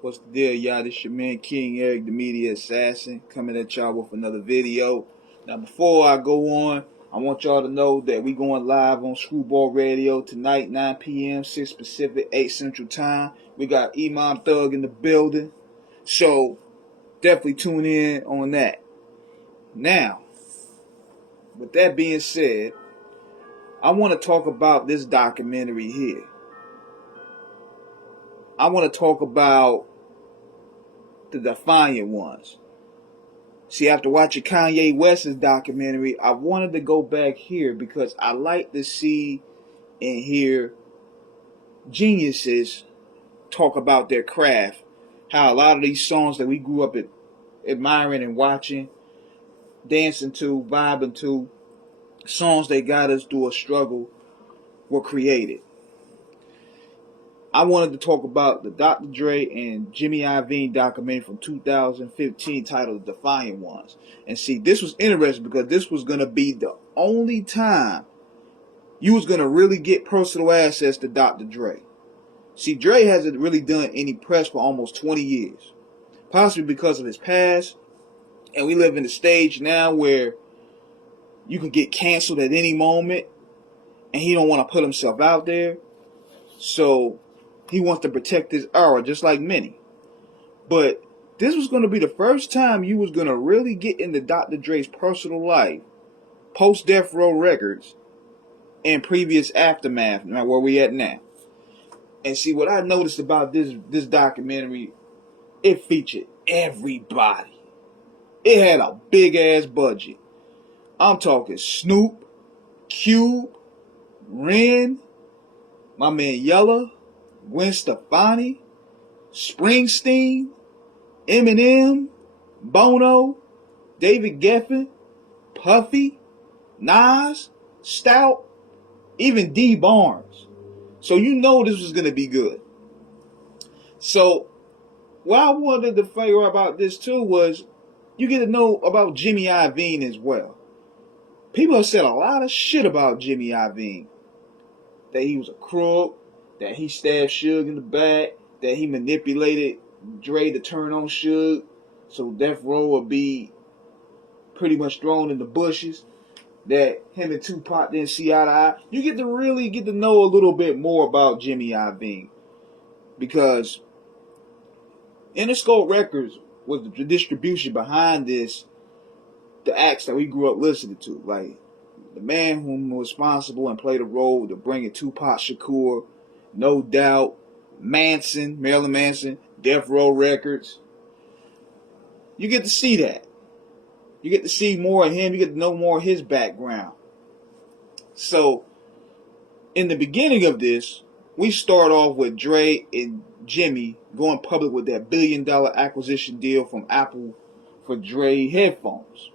What's the deal, y'all? This your man King Eric, the media assassin, coming at y'all with another video. Now, before I go on, I want y'all to know that we going live on Screwball Radio tonight, 9 p.m., 6 Pacific, 8 Central Time. We got Imam Thug in the building, so definitely tune in on that. Now, with that being said, I want to talk about this documentary here. I want to talk about the Defiant ones. See, after watching Kanye West's documentary, I wanted to go back here because I like to see and hear geniuses talk about their craft. How a lot of these songs that we grew up admiring and watching, dancing to, vibing to, songs that got us through a struggle were created. I wanted to talk about the Dr. Dre and Jimmy Iovine documentary from 2015 titled The Defiant Ones. And see, this was interesting because this was going to be the only time you was going to really get personal access to Dr. Dre. See, Dre hasn't really done any press for almost 20 years. Possibly because of his past. And we live in a stage now where you can get canceled at any moment. And he don't want to put himself out there. So he wants to protect his aura, just like many. But this was going to be the first time you was going to really get into Dr. Dre's personal life, post-Death Row Records, and previous aftermath, now where we at now. And see, what I noticed about this documentary, it featured everybody. It had a big-ass budget. I'm talking Snoop, Cube, Ren, my man Yella, Gwen Stefani, Springsteen, Eminem, Bono, David Geffen, Puffy, Nas, Stout, even D Barnes. So you know this was going to be good. So what I wanted to figure out about this too was you get to know about Jimmy Iovine as well. People have said a lot of shit about Jimmy Iovine. That he was a crook, that he stabbed Suge in the back, that he manipulated Dre to turn on Suge so Death Row would be pretty much thrown in the bushes, that him and Tupac didn't see eye to eye. You get to really get to know a little bit more about Jimmy Iovine because Interscope Records was the distribution behind this, the acts that we grew up listening to, like the man who was responsible and played a role to bringing Tupac Shakur, No Doubt, Manson, Marilyn Manson, Death Row Records. You get to see that. You get to see more of him. You get to know more of his background. So, in the beginning of this, we start off with Dre and Jimmy going public with that $1 billion acquisition deal from Apple for Dre headphones.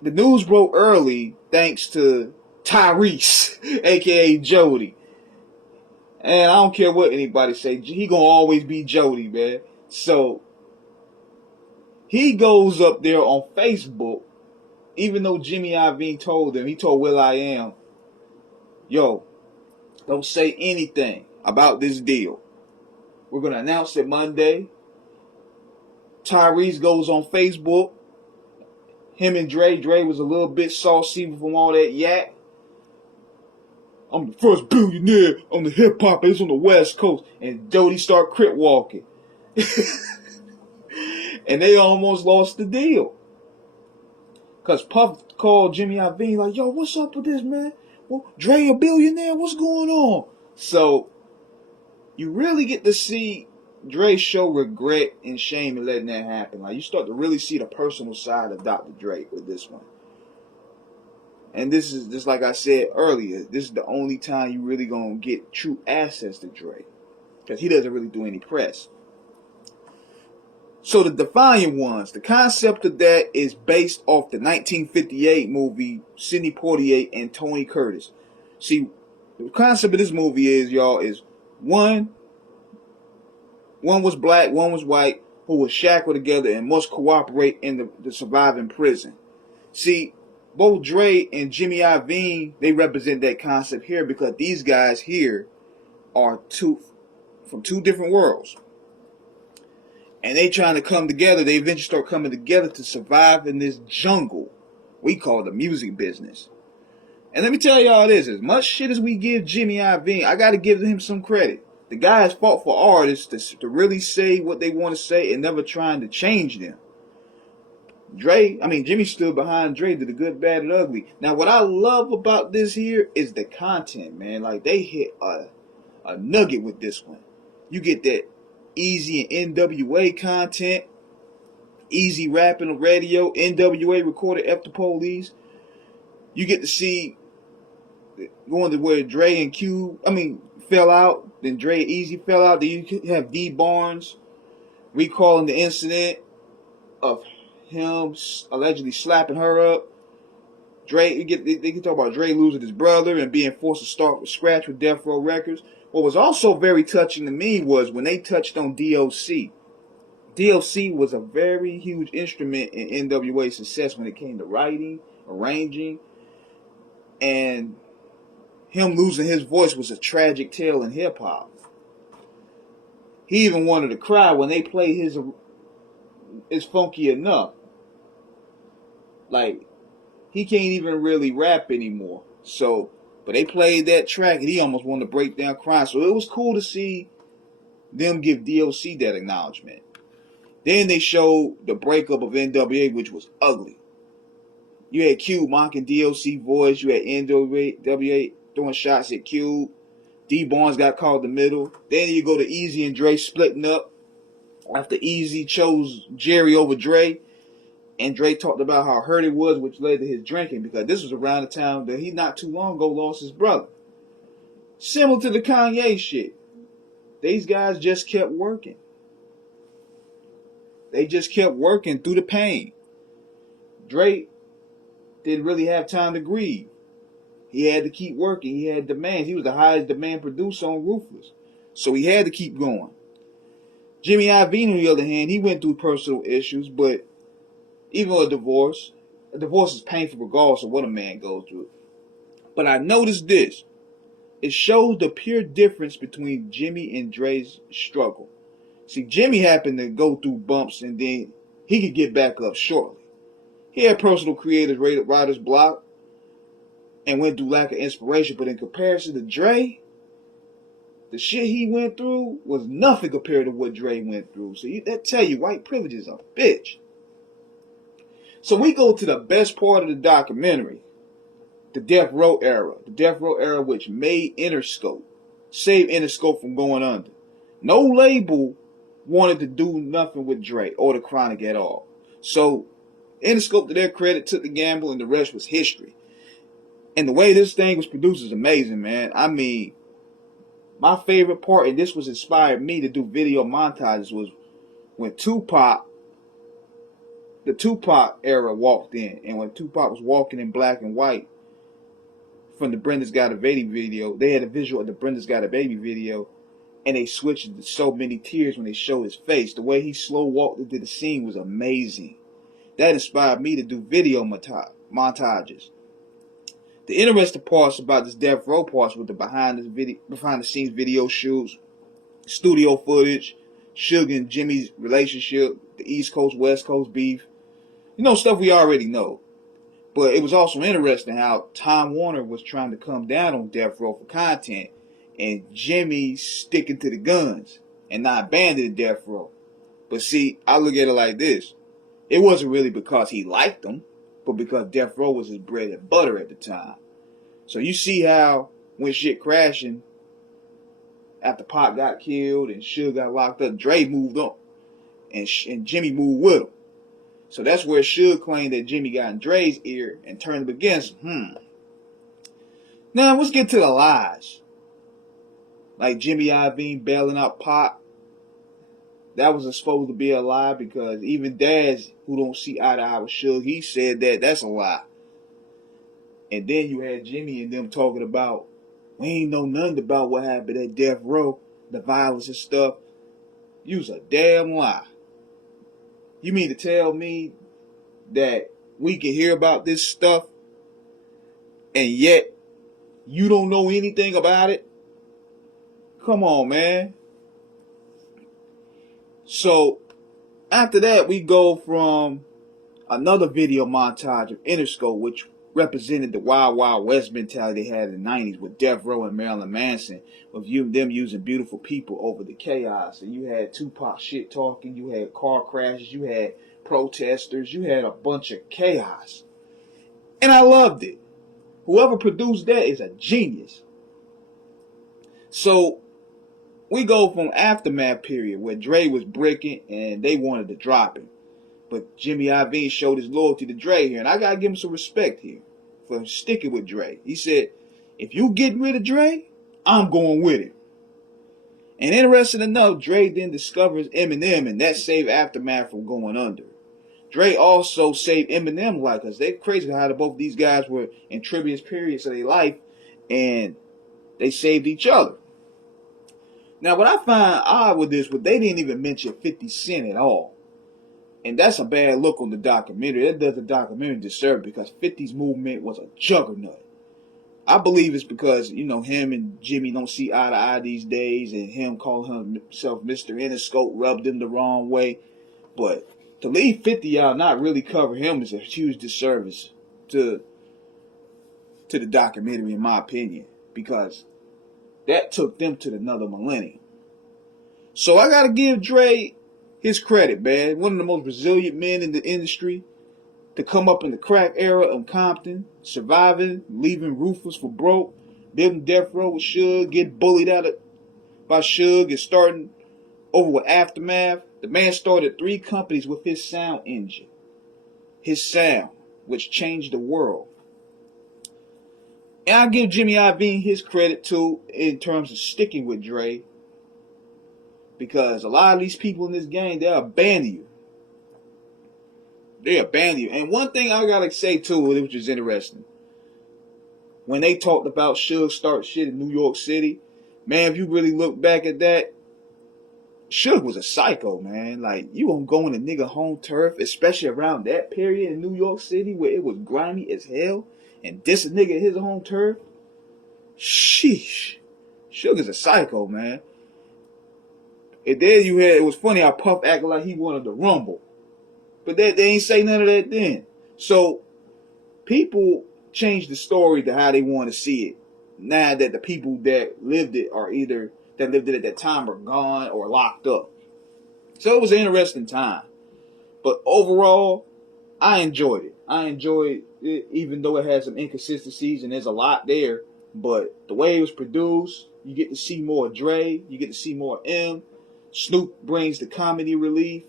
The news broke early thanks to Tyrese, aka Jody. And I don't care what anybody say, he gonna always be Jody, man. So he goes up there on Facebook, even though Jimmy Iovine told him, he told will.i.am, yo, don't say anything about this deal. We're gonna announce it Monday. Tyrese goes on Facebook. Him and Dre was a little bit saucy from all that yak. I'm the first billionaire on the hip hop. It's on the West Coast. And Jody start crip walking. And they almost lost the deal. Because Puff called Jimmy Iovine like, yo, what's up with this, man? Well, Dre a billionaire? What's going on? So, you really get to see Dre show regret and shame in letting that happen. Like, you start to really see the personal side of Dr. Dre with this one. And this is, just like I said earlier, this is the only time you really gonna get true access to Dre. Because he doesn't really do any press. So the Defiant Ones, the concept of that is based off the 1958 movie Sidney Poitier and Tony Curtis. See, the concept of this movie is, y'all, is one was black, one was white, who were shackled together and must cooperate in the surviving prison. See, both Dre and Jimmy Iovine, they represent that concept here because these guys here are from two different worlds. And they trying to come together. They eventually start coming together to survive in this jungle we call the music business. And let me tell y'all this, as much shit as we give Jimmy Iovine, I gotta give him some credit. The guy has fought for artists to really say what they want to say and never trying to change them. Jimmy stood behind Dre, did the good, bad, and ugly. Now, what I love about this here is the content, man. Like, they hit a nugget with this one. You get that Easy and NWA content, Easy rapping on radio, NWA recorded F the Police. You get to see going to where Dre and fell out, then Dre and Easy fell out. Then you have D Barnes recalling the incident of him allegedly slapping her up. They can talk about Dre losing his brother and being forced to start from scratch with Death Row Records. What was also very touching to me was when they touched on DOC. DOC was a very huge instrument in NWA's success when it came to writing, arranging, and him losing his voice was a tragic tale in hip hop. He even wanted to cry when they played his Funky Enough. Like, he can't even really rap anymore. But they played that track and he almost wanted to break down crying. So it was cool to see them give DOC that acknowledgement. Then they showed the breakup of NWA, which was ugly. You had Cube mocking DOC voice. You had NWA throwing shots at Cube. D Barnes got caught in the middle. Then you go to Easy and Dre splitting up after Easy chose Jerry over Dre. And Dre talked about how hurt it was, which led to his drinking, because this was around the time that he not too long ago lost his brother. Similar to the Kanye shit. These guys just kept working. They just kept working through the pain. Dre didn't really have time to grieve. He had to keep working. He had demands. He was the highest demand producer on Ruthless. So he had to keep going. Jimmy Iovine, on the other hand, he went through personal issues, but even a divorce is painful regardless of what a man goes through. But I noticed this. It shows the pure difference between Jimmy and Dre's struggle. See, Jimmy happened to go through bumps and then he could get back up shortly. He had personal creators, writer's block, and went through lack of inspiration. But in comparison to Dre, the shit he went through was nothing compared to what Dre went through. So that tell you white privilege is a bitch. So we go to the best part of the documentary, the Death Row era. The Death Row era which made Interscope, saved Interscope from going under. No label wanted to do nothing with Dre or the Chronic at all. So Interscope, to their credit, took the gamble and the rest was history. And the way this thing was produced is amazing, man. I mean, my favorite part, and this was inspired me to do video montages, was when the Tupac era walked in. And when Tupac was walking in black and white from the Brenda's Got a Baby video, they had a visual of the Brenda's Got a Baby video, and they switched to so many tears when they showed his face. The way he slow walked into the scene was amazing. That inspired me to do video montages. The interesting parts about this Death Row parts with the behind the scenes video shoots, studio footage, Suge and Jimmy's relationship, the East Coast West Coast beef, stuff we already know. But it was also interesting how Time Warner was trying to come down on Death Row for content, and Jimmy sticking to the guns and not abandoning Death Row. But see, I look at it like this. It wasn't really because he liked them, but because Death Row was his bread and butter at the time. So you see how when shit crashing, after Pac got killed and Suge got locked up, Dre moved on, and Jimmy moved with him. So that's where Suge claimed that Jimmy got in Dre's ear and turned him against him. Now let's get to the lies. Like Jimmy Iovine bailing out Pac. That was supposed to be a lie because even dads who don't see eye to eye with Suge, he said that that's a lie. And then you had Jimmy and them talking about, we ain't know nothing about what happened at Death Row, the violence and stuff. You was a damn lie. You mean to tell me that we can hear about this stuff and yet you don't know anything about it? Come on, man. So after that, we go from another video montage of Interscope, which represented the Wild Wild West mentality they had in the 90s with Death Row and Marilyn Manson, with them using beautiful people over the chaos. And you had Tupac shit talking, you had car crashes, you had protesters, you had a bunch of chaos. And I loved it. Whoever produced that is a genius. So we go from Aftermath period where Dre was bricking and they wanted to drop him. But Jimmy Iovine showed his loyalty to Dre here, and I gotta give him some respect here for sticking with Dre. He said, if you get rid of Dre, I'm going with it. And interesting enough, Dre then discovers Eminem, and that saved Aftermath from going under. Dre also saved Eminem like us. They're crazy how both these guys were in tribulous periods of their life, and they saved each other. Now, what I find odd with this was they didn't even mention 50 Cent at all. And that's a bad look on the documentary. That does the documentary disservice because 50's movement was a juggernaut. I believe it's because, him and Jimmy don't see eye to eye these days, and him calling himself Mr. Interscope rubbed him the wrong way. But to leave 50 out, not really cover him, is a huge disservice to the documentary, in my opinion, because that took them to another millennium. So I gotta give Dre his credit, man. One of the most resilient men in the industry to come up in the crack era of Compton, surviving, leaving Rufus for broke, building Death Row with Suge, getting bullied by Suge, and starting over with Aftermath. The man started 3 companies with his sound engine. His sound, which changed the world. And I give Jimmy Iovine his credit too in terms of sticking with Dre. Because a lot of these people in this game, they'll abandon you. They abandon you. And one thing I gotta say too, which is interesting, when they talked about Suge start shit in New York City, man, if you really look back at that, Suge was a psycho, man. Like, you gonna go in a nigga home turf, especially around that period in New York City where it was grimy as hell, and diss a nigga at his home turf? Sheesh. Suge is a psycho, man. And then it was funny how Puff acted like he wanted to rumble. But they ain't say none of that then. So, people change the story to how they want to see it. Now that the people that lived it at that time are gone or locked up. So it was an interesting time. But overall, I enjoyed it. I enjoyed it even though it had some inconsistencies and there's a lot there. But the way it was produced, you get to see more Dre, you get to see more M. Snoop brings the comedy relief.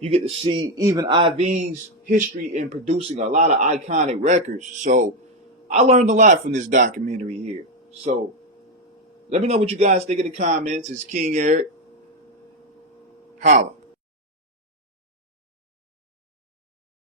You get to see even Iovine's history in producing a lot of iconic records. So I learned a lot from this documentary here. So let me know what you guys think in the comments. It's King Eric. Holla.